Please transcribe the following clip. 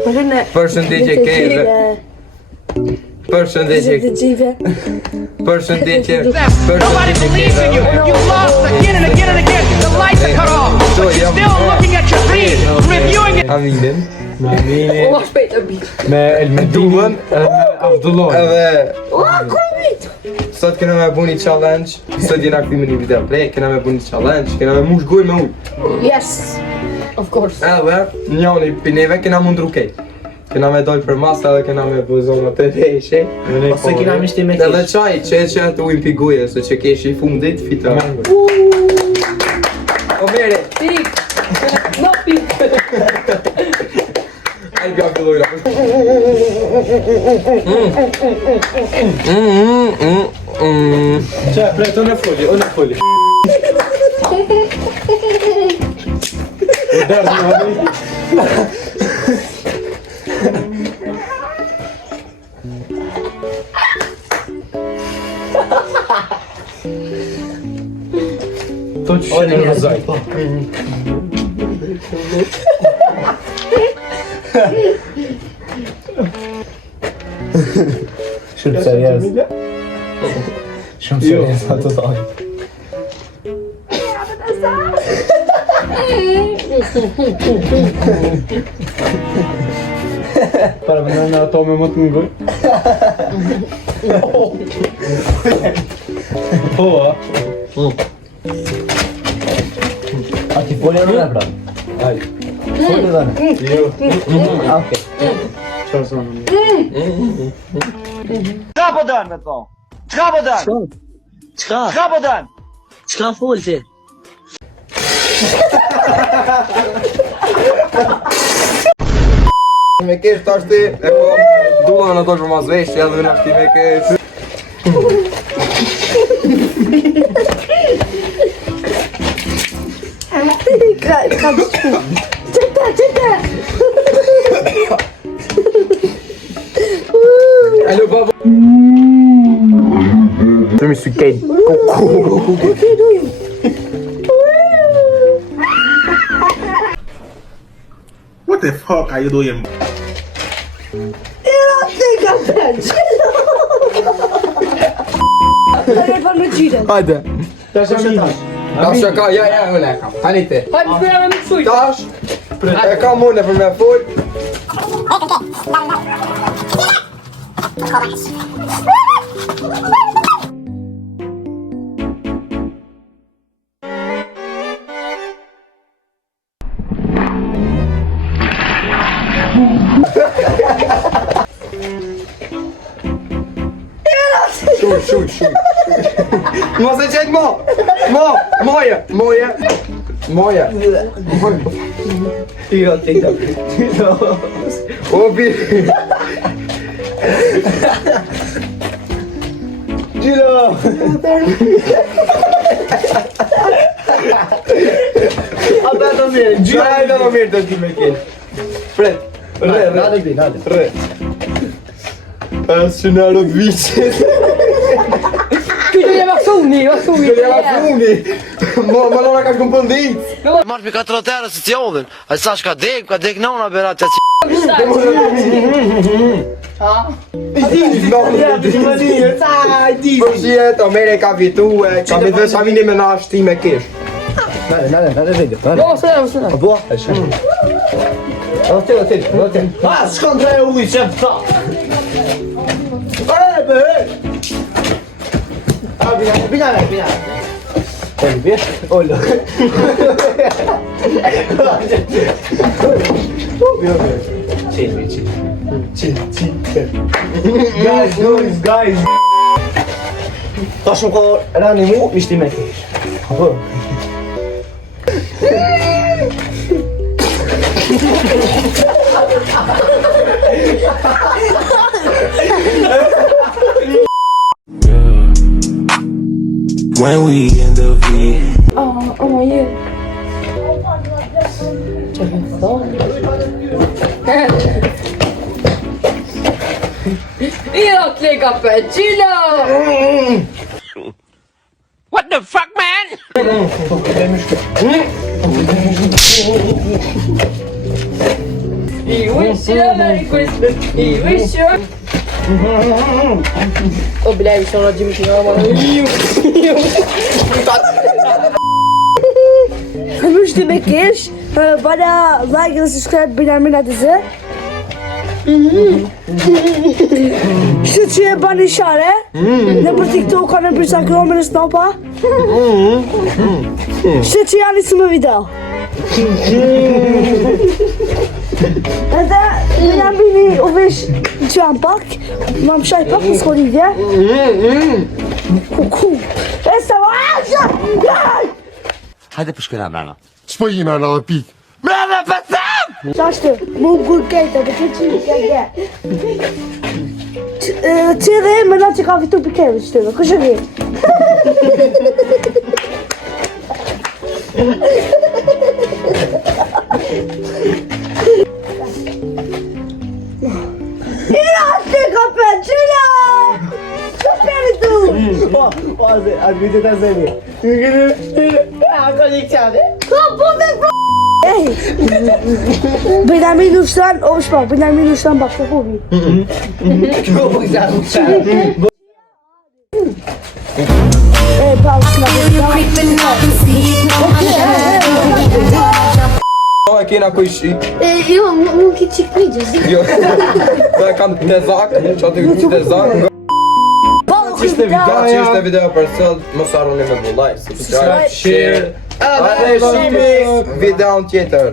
Përshëndetje Keve. Përshëndetje. Përshëndetje. Nobody believes in you. You lost again and again and again. The lights are cut off. But you're still looking at your feet, reviewing it. Aminin. والله شبيت أبي. Me Elmedumën Abdullah. edhe كويت. sot kena me bu një challenge. Sot jena këtimi një video play, kena me bu një challenge, kena me mush gojë me ujë. Yes. Of course. Edhe njëri për neve kena mundru kejt. Kena me dojë për masa edhe kena me bu zonat e veshe. Ose kena mishti me Edhe qaj, që atë ujnë pi guje, se që kesh i fundit, fita. O mere, Pik. No pik. ai bja fillojra. Qa, pret, unë e foli. Dërë në hali. To që shenë në rëzaj. Shumë serios. Shumë serios, ato të ajë. Para më në ato me më të ngoj. Po, a? A ti folja në pra? Ajë. Folja dhe në? Jo. A, okej. Qarë së në? Çka po dën me to? Çka po dën? Çka po dën? Çka fol ti? Me kesh tash ti, e po dulla në tosh për mas vesh, edhe në ashti me kesh. Alo baba. Të mi sy kejt. What the fuck are you doing? Hajde. Tash jam i. Tash shaka, ja, unë e kam. Hani ti. Hajde bëra me mësuj. Tash, e kam unë për me full. Shuj. Mos e qëtë moje. Tiro, tiro. Obi. Tiro. Ata të mirë. Gjaj dhe në mirë të ti me kjenë. Fred. Re. Asë që në arot vichet. Këtë jema suni. Këtë jema funi. Ma nëna ka shkëm pëndit. Marrë për 4 terë si t'jodhin. A sa shka ka dek nëna berat të c***. Për shjet, o mere ka fitu e ka me dhe shamini me na ashti me kesh. Nale, video. Sëna. Po, e shumë. Otel. Ah, shkon tre ujë që më tha. Bina. Olha. Chill. Guys. Tash ko rani mu, mishti me kesh. Apo. When we in the V. Oh, yeah. Io ti cappuccino! What the fuck, man? We wish you a Merry Christmas. We wish you. O billahi sonra Jimmy Müşteri Mekiş. Bana like ve subscribe bildirim adresi. Shqyqe bani share në për TikTok ka në për Instagram në Snapa. Shqyqe janë si më video. Edhe më jam bini u vesh që jam pak. Më më shaj pak në skolidje. Kuku. E sa vajë! Hajde për shkëna brana. Spojina në dhe pik. Brana pësëm! Qashtë, mu gurkejtë, për që që një kege. Që dhe më na që ka fitu për keve që të dhe, kështë gje? Ira shte ka për qëla! Që përri tu? Oaze, atë vite të zemi. Ka bëndër për Benjamin ushtan, o shpak, Benjamin ushtan bak të kubi. Pa ushtan O e kena kuj shi. Jo, nuk i qik pijgjës. Jo. Do e kam të zak, që aty këtë të zak. Qishte video për sot, mos harroni me bu like, subscribe, share. Edhe shimi videon tjetër.